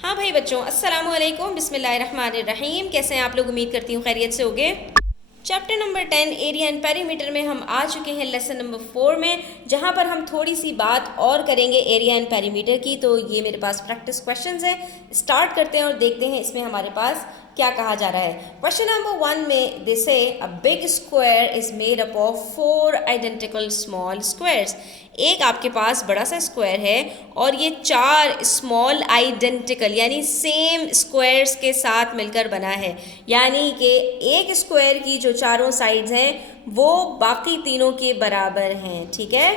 हाँ भाई बच्चों, अस्सलामु अलैकुम, बिस्मिल्लाहिर्रहमानिर्रहीम। कैसे हैं आप लोग? उम्मीद करती हूँ खैरियत से होगे। Chapter number 10 area and perimeter में हम आ चुके हैं लेसन नंबर 4 में, जहाँ पर हम थोड़ी सी बात और करेंगे एरिया एंड पेरीमीटर की। तो ये मेरे पास प्रैक्टिस क्वेश्चंस हैं, स्टार्ट करते हैं और देखते हैं इसमें हमारे पास क्या कहा जा रहा है। क्वेश्चन नंबर 1 में दे से a big square is made up of 4 identical small squares. एक आपके पास बड़ा सा स्क्वायर है और ये 4 स्मॉल आइडेंटिकल यानी सेम स्क्वायर्स के साथ मिलकर बना है। यानी कि एक स्क्वायर की जो चारों साइड्स हैं वो बाकी तीनों के बराबर हैं। ठीक है।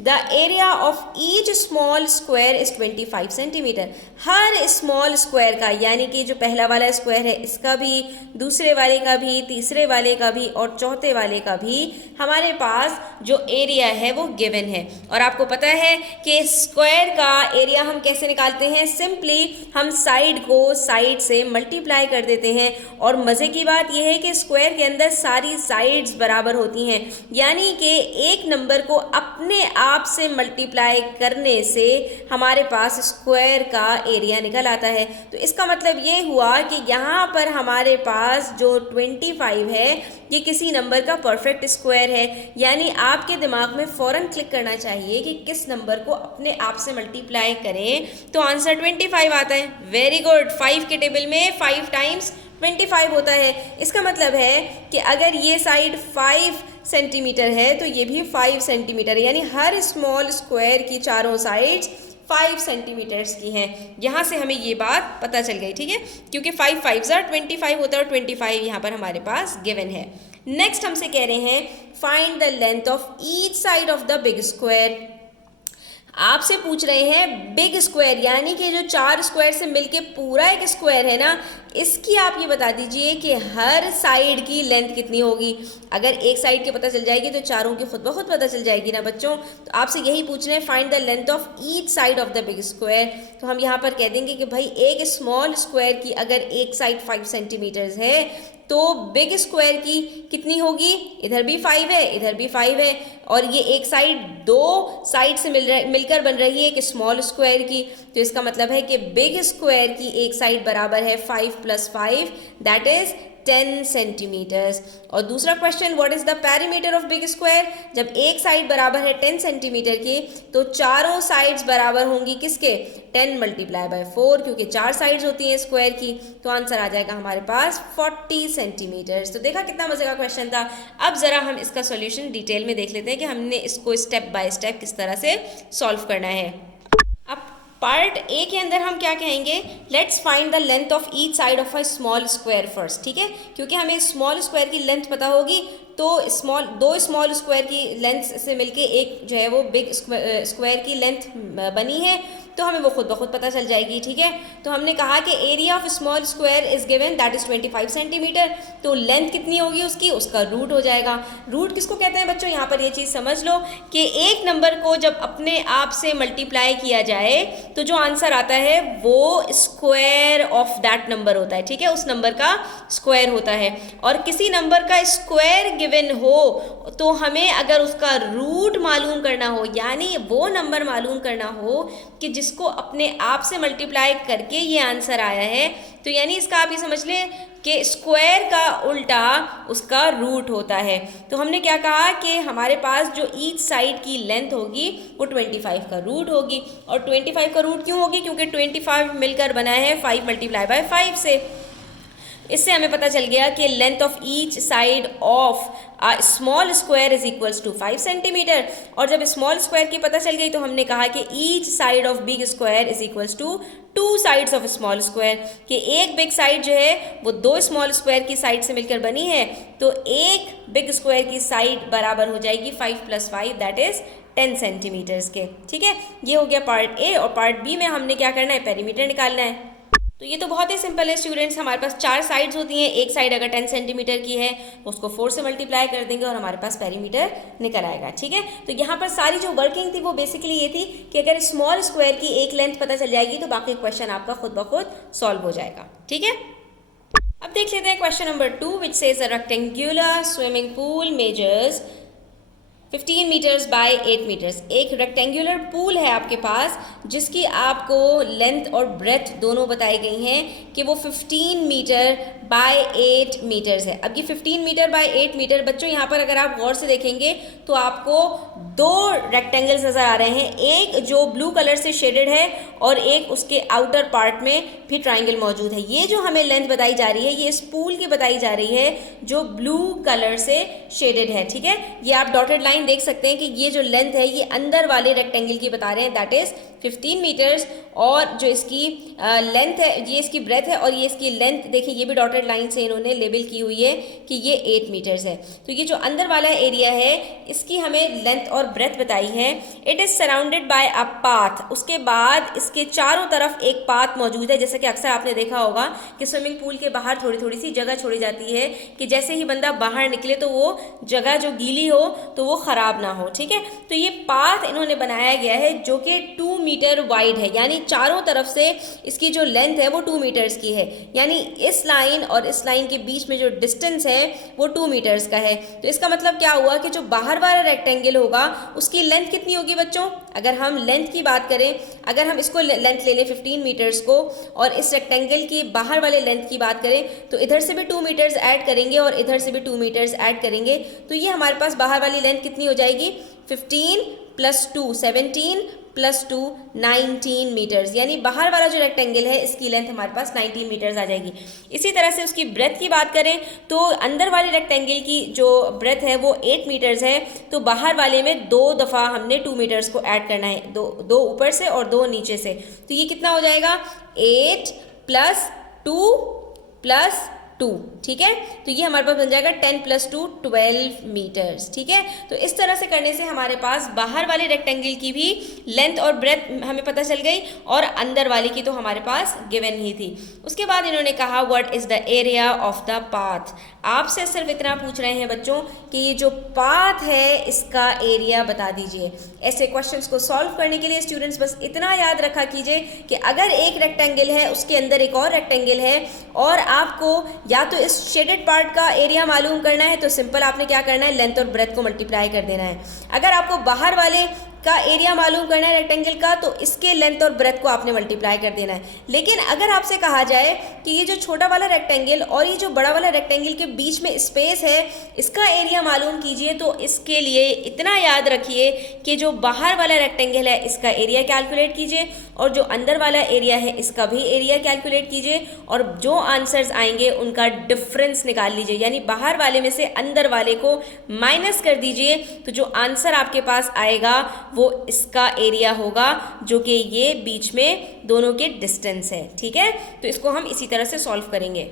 The area of each small square is 25 centimetre. Her small square का, यानी कि जो पहला वाला स्क्वायर है इसका भी, दूसरे वाले का भी, तीसरे वाले का भी और चौथे वाले का भी हमारे पास जो एरिया है वो गिवन है। और आपको पता है कि स्क्वायर का एरिया हम कैसे निकालते हैं? सिंपली हम साइड को साइड से मल्टीप्लाई कर देते हैं। और मज़े की बात यह है कि स्क्वायर के अंदर सारी साइड्स बराबर होती हैं, यानी कि एक नंबर को अपने आप से मल्टीप्लाई करने से हमारे पास स्क्वायर का एरिया निकल आता है। तो इसका मतलब ये हुआ कि यहाँ पर हमारे पास जो 25 है ये किसी नंबर का परफेक्ट स्क्वायर है। यानी आपके दिमाग में फ़ौरन क्लिक करना चाहिए कि किस नंबर को अपने आप से मल्टीप्लाई करें तो आंसर 25 आता है। Very good. 5 के टेबल में 5 टाइम्स 25 होता है। इसका मतलब है कि अगर ये साइड 5 सेंटीमीटर है तो ये भी 5 सेंटीमीटर है, यानी हर स्मॉल स्क्वायर की चारों साइड्स 5 सेंटीमीटर्स की हैं। यहाँ से हमें ये बात पता चल गई। ठीक है, क्योंकि 5 5 25 होता है और 25 यहाँ पर हमारे पास गिवन है। नेक्स्ट हमसे कह रहे हैं find the length of each side of the big square. आपसे पूछ रहे हैं बिग स्क्वायर, यानी कि जो 4 स्क्वायर से मिलके पूरा एक स्क्वायर है ना, इसकी आप ये बता दीजिए कि हर साइड की लेंथ कितनी होगी। अगर एक साइड की पता चल जाएगी तो चारों की खुद ब खुद पता चल जाएगी ना बच्चों। तो आपसे यही पूछ रहे हैं find the length of each side of the big square. तो हम यहाँ पर कह देंगे कि भाई एक स्मॉल स्क्वायर की अगर एक साइड 5 सेंटीमीटर्स है तो बिग स्क्वायर की कितनी होगी? इधर भी 5 है, इधर भी 5 है, और ये एक साइड 2 साइड से मिलकर बन रही है एक स्मॉल स्क्वायर की। तो इसका मतलब है कि बिग स्क्वायर की एक साइड बराबर है 5 + 5 दैट इज 10 सेंटीमीटर्स। और दूसरा question, what is the perimeter of big square? जब एक साइड बराबर है 10 सेंटीमीटर की तो चारों साइड्स बराबर होंगी किसके? 10 × 4, क्योंकि 4 साइड्स होती हैं स्क्वायर की। तो आंसर आ जाएगा हमारे पास 40 सेंटीमीटर्स। तो देखा कितना मजे का क्वेश्चन था। अब जरा हम इसका सॉल्यूशन डिटेल में देख लेते हैं कि हमने इसको स्टेप बाय स्टेप किस तरह से सॉल्व करना है। अब पार्ट ए के अंदर हम क्या कहेंगे? Let's find the length of each side of a small square first. ठीक है, क्योंकि हमें स्मॉल स्क्वायर की लेंथ पता होगी तो दो स्मॉल स्क्वायर की लेंथ से मिलके एक जो है वो बिग स्क्वायर की लेंथ बनी है, तो हमें वो खुद ब खुद पता चल जाएगी। ठीक है, तो हमने कहा कि area of small square is given that is 25 centimetre. तो लेंथ कितनी होगी उसकी? उसका रूट हो जाएगा। रूट किसको कहते हैं बच्चों? यहाँ पर ये चीज़ समझ लो कि एक नंबर को जब अपने आप से मल्टीप्लाई किया जाए तो जो आंसर आता है वो स्क्वायर ऑफ दैट नंबर होता है। ठीक है, उस नंबर का स्क्वायर होता है। और किसी नंबर का स्क्वायर गिवन हो तो हमें अगर उसका रूट मालूम करना हो, यानी वो नंबर मालूम करना हो कि जिसको अपने आप से मल्टीप्लाई करके ये आंसर आया है, तो यानी इसका आप ये समझ लें कि स्क्वायर का उल्टा उसका रूट होता है। तो हमने क्या कहा कि हमारे पास जो ईच साइड की लेंथ होगी वो 25 का रूट होगी। और 25 का रूट क्यों होगी? क्योंकि 25 मिलकर बना है 5 × 5 से। इससे हमें पता चल गया कि length of each side of a small square is equals to 5 centimetre. और जब स्मॉल स्क्वायर की पता चल गई तो हमने कहा कि each side of big square is equals to 2 sides of small square, कि एक बिग साइड जो है वो 2 स्मॉल स्क्वायर की साइड से मिलकर बनी है, तो एक बिग स्क्वायर की साइड बराबर हो जाएगी 5 + 5 दैट इज 10 सेंटीमीटर्स के। ठीक है, ये हो गया पार्ट ए। और पार्ट बी में हमने क्या करना है? पेरीमीटर निकालना है। तो ये तो बहुत ही सिंपल है स्टूडेंट्स। हमारे पास 4 साइड्स होती हैं। एक साइड अगर 10 सेंटीमीटर की है तो उसको 4 से मल्टीप्लाई कर देंगे और हमारे पास पेरीमीटर निकल आएगा। ठीक है, तो यहाँ पर सारी जो वर्किंग थी वो बेसिकली ये थी कि अगर स्मॉल स्क्वायर की एक लेंथ पता चल जाएगी तो बाकी क्वेश्चन आपका खुद ब खुद सॉल्व हो जाएगा। ठीक है, अब देख लेते हैं question number 2 which says a rectangular swimming pool measures 15 metres by 8 metres. एक रेक्टेंगुलर पूल है आपके पास जिसकी आपको लेंथ और ब्रेथ दोनों बताई गई हैं कि वो 15 मीटर बाय 8 मीटर्स है। अब ये 15 मीटर बाय 8 मीटर बच्चों, यहाँ पर अगर आप गौर से देखेंगे तो आपको दो रेक्टेंगल्स नज़र आ रहे हैं, एक जो ब्लू कलर से शेडेड है और एक उसके आउटर पार्ट में भी ट्राइंगल मौजूद है। ये जो हमें लेंथ बताई जा रही है ये इस पूल की बताई जा रही है जो ब्लू कलर से शेडेड है, ठीक है। ये आप डॉटेड लाइन देख सकते हैं कि ये जो लेंथ है ये अंदर वाले रेक्टेंगल की बता रहे हैं, दैट इज 15 मीटर्स, और जो इसकी लेंथ है ये इसकी ब्रेथ है और ये इसकी लेंथ देखिए ये भी डॉटेड लाइन से इन्होंने लेबल की हुई है कि ये 8 मीटर्स है। तो ये जो अंदर वाला एरिया है इसकी हमें लेंथ और ब्रेथ बताई है। It is surrounded by a path, उसके बाद इसके चारों तरफ एक पाथ मौजूद है। जैसा कि अक्सर आपने देखा होगा कि स्विमिंग पूल के बाहर थोड़ी थोड़ी सी जगह छोड़ी जाती है कि जैसे ही बंदा बाहर निकले तो वो जगह जो गीली हो तो वो ख़राब ना हो, ठीक है। तो ये पाथ इन्होंने बनाया गया है जो कि 2 मीटर वाइड है, यानी चारों तरफ से इसकी जो लेंथ है वो 2 मीटर्स की है, यानी इस लाइन और इस लाइन के बीच में जो डिस्टेंस है वो 2 मीटर्स का है। तो इसका मतलब क्या हुआ कि जो बाहर वाला रेक्टेंगल होगा उसकी लेंथ कितनी होगी बच्चों? अगर हम लेंथ की बात करें, अगर हम इसको लेंथ ले लें 15 मीटर्स को और इस रेक्टेंगल की बाहर वाले लेंथ की बात करें तो इधर से भी 2 मीटर्स ऐड करेंगे और इधर से भी 2 मीटर्स ऐड करेंगे तो ये हमारे पास बाहर वाली लेंथ कितनी हो जाएगी? 15 + 2 17 + 2 19 मीटर्स, यानी बाहर वाला जो रेक्टेंगल है इसकी लेंथ हमारे पास 19 मीटर्स आ जाएगी। इसी तरह से उसकी ब्रेथ की बात करें तो अंदर वाले रेक्टेंगल की जो ब्रेथ है वो 8 मीटर्स है, तो बाहर वाले में 2 दफ़ा हमने 2 मीटर्स को ऐड करना है, दो ऊपर से और 2 नीचे से। तो ये कितना हो जाएगा? 8 + 2 + 2, ठीक है। तो ये हमारे पास बन जाएगा 10 + 2 12 मीटर्स, ठीक है। तो इस तरह से करने से हमारे पास बाहर वाले रेक्टेंगल की भी लेंथ और ब्रेथ हमें पता चल गई और अंदर वाले की तो हमारे पास गिवन ही थी। उसके बाद इन्होंने कहा what is the area of the path. आपसे सिर्फ इतना पूछ रहे हैं बच्चों कि ये जो पाथ है इसका एरिया बता दीजिए। ऐसे क्वेश्चंस को सॉल्व करने के लिए स्टूडेंट्स बस इतना याद रखा कीजिए कि अगर एक रेक्टेंगल है उसके अंदर एक और रेक्टेंगल है और आपको या तो इस शेडेड पार्ट का एरिया मालूम करना है तो सिंपल आपने क्या करना है, लेंथ और ब्रेथ को मल्टीप्लाई कर देना है। अगर आपको बाहर वाले का एरिया मालूम करना है रेक्टेंगल का तो इसके लेंथ और ब्रेथ को आपने मल्टीप्लाई कर देना है। लेकिन अगर आपसे कहा जाए कि ये जो छोटा वाला रेक्टेंगल और ये जो बड़ा वाला रेक्टेंगल के बीच में स्पेस है इसका एरिया मालूम कीजिए, तो इसके लिए इतना याद रखिए कि जो बाहर वाला रेक्टेंगल है इसका एरिया कैलकुलेट कीजिए और जो अंदर वाला एरिया है इसका भी एरिया कैलकुलेट कीजिए और जो आंसर्स आएंगे उनका डिफरेंस निकाल लीजिए, यानी बाहर वाले में से अंदर वाले को माइनस कर दीजिए। तो जो आंसर आपके पास आएगा वो इसका एरिया होगा जो कि ये बीच में दोनों के डिस्टेंस है, ठीक है। तो इसको हम इसी तरह से सॉल्व करेंगे।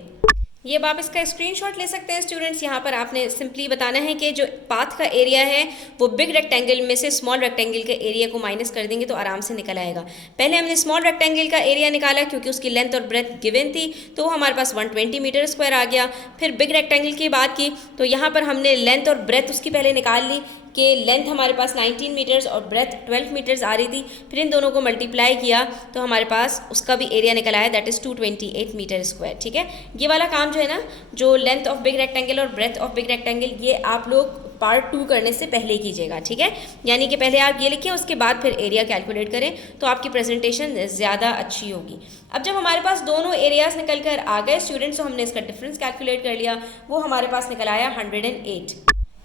ये अब आप इसका स्क्रीनशॉट ले सकते हैं स्टूडेंट्स। यहाँ पर आपने सिंपली बताना है कि जो पाथ का एरिया है वो बिग रेक्टेंगल में से स्मॉल रेक्टेंगल के एरिया को माइनस कर देंगे तो आराम से निकल आएगा। पहले हमने स्मॉल रेक्टेंगल का एरिया निकाला क्योंकि उसकी लेंथ और ब्रेथ गिवन थी तो वो हमारे पास 120 मीटर स्क्वायर आ गया। फिर बिग रेक्टेंगल की बात की तो यहाँ पर हमने लेंथ और ब्रेथ उसकी पहले निकाल ली कि लेंथ हमारे पास 19 मीटर्स और ब्रेथ 12 मीटर्स आ रही थी। फिर इन दोनों को मल्टीप्लाई किया तो हमारे पास उसका भी एरिया निकल आया, दैट इज़ 228 मीटर स्क्वायर, ठीक है। ये वाला काम जो है ना, जो लेंथ ऑफ बिग रेक्टेंगल और ब्रेथ ऑफ बिग रेक्टेंगल, ये आप लोग पार्ट 2 करने से पहले कीजिएगा, ठीक है। यानी कि पहले आप ये लिखें उसके बाद फिर एरिया कैलकुलेट करें तो आपकी प्रेजेंटेशन ज़्यादा अच्छी होगी। अब जब हमारे पास दोनों एरियाज निकल कर आ गए स्टूडेंट्स तो हमने इसका डिफरेंस कैलकुलेट कर लिया, वो हमारे पास निकल आया 108,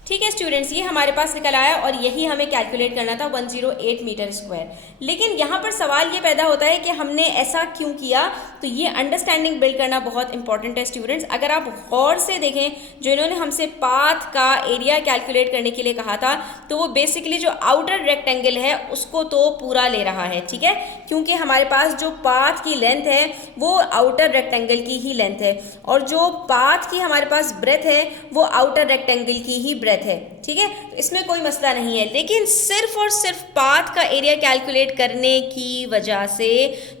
ठीक है स्टूडेंट्स। ये हमारे पास निकल आया और यही हमें कैलकुलेट करना था 108 मीटर स्क्वायर। लेकिन यहाँ पर सवाल ये पैदा होता है कि हमने ऐसा क्यों किया, तो ये अंडरस्टैंडिंग बिल्ड करना बहुत इंपॉर्टेंट है स्टूडेंट्स। अगर आप गौर से देखें जो इन्होंने हमसे पाथ का एरिया कैलकुलेट करने के लिए कहा था तो वो बेसिकली जो आउटर रेक्टेंगल है उसको तो पूरा ले रहा है, ठीक है, क्योंकि हमारे पास जो पाथ की लेंथ है वो आउटर रेक्टेंगल की ही लेंथ है और जो पाथ की हमारे पास ब्रेथ है वो आउटर रेक्टेंगल की ही ब्रेथ है, ठीक है। तो इसमें कोई मसला नहीं है। लेकिन सिर्फ और सिर्फ पाथ का एरिया कैलकुलेट करने की वजह से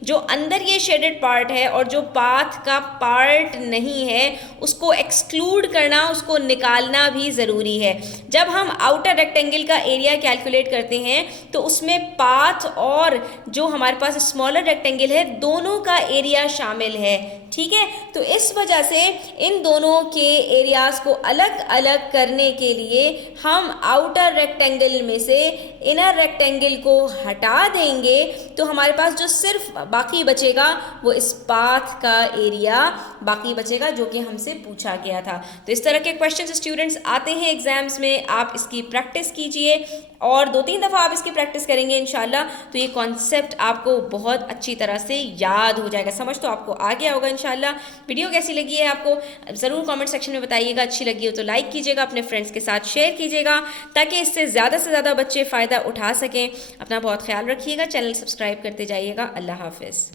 जो अंदर ये शेडेड पार्ट है और जो पाथ का पार्ट नहीं है उसको एक्सक्लूड करना, उसको निकालना भी ज़रूरी है। जब हम आउटर रेक्टेंगल का एरिया कैलकुलेट करते हैं तो उसमें पाथ और जो हमारे पास स्मॉलर रेक्टेंगल है दोनों का एरिया शामिल है, ठीक है। तो इस वजह से इन दोनों के एरियाज़ को अलग अलग करने के लिए हम आउटर रेक्टेंगल में से इनर रेक्टेंगल को हटा देंगे, तो हमारे पास जो सिर्फ बाकी बचेगा वो इस पाथ का एरिया बाकी बचेगा, जो कि हमसे पूछा गया था। तो इस तरह के क्वेश्चंस स्टूडेंट्स आते हैं एग्जाम्स में, आप इसकी प्रैक्टिस कीजिए और 2-3 दफ़ा आप इसकी प्रैक्टिस करेंगे इंशाल्लाह, तो ये कॉन्सेप्ट आपको बहुत अच्छी तरह से याद हो जाएगा, समझ तो आपको आ गया होगा इंशाल्लाह। वीडियो कैसी लगी है आपको ज़रूर कमेंट सेक्शन में बताइएगा, अच्छी लगी हो तो लाइक कीजिएगा, अपने फ्रेंड्स के साथ शेयर कीजिएगा ताकि इससे ज़्यादा से ज़्यादा बच्चे फ़ायदा उठा सकें। अपना बहुत ख्याल रखिएगा, चैनल सब्सक्राइब करते जाइएगा। अल्लाह हाफ़िज़।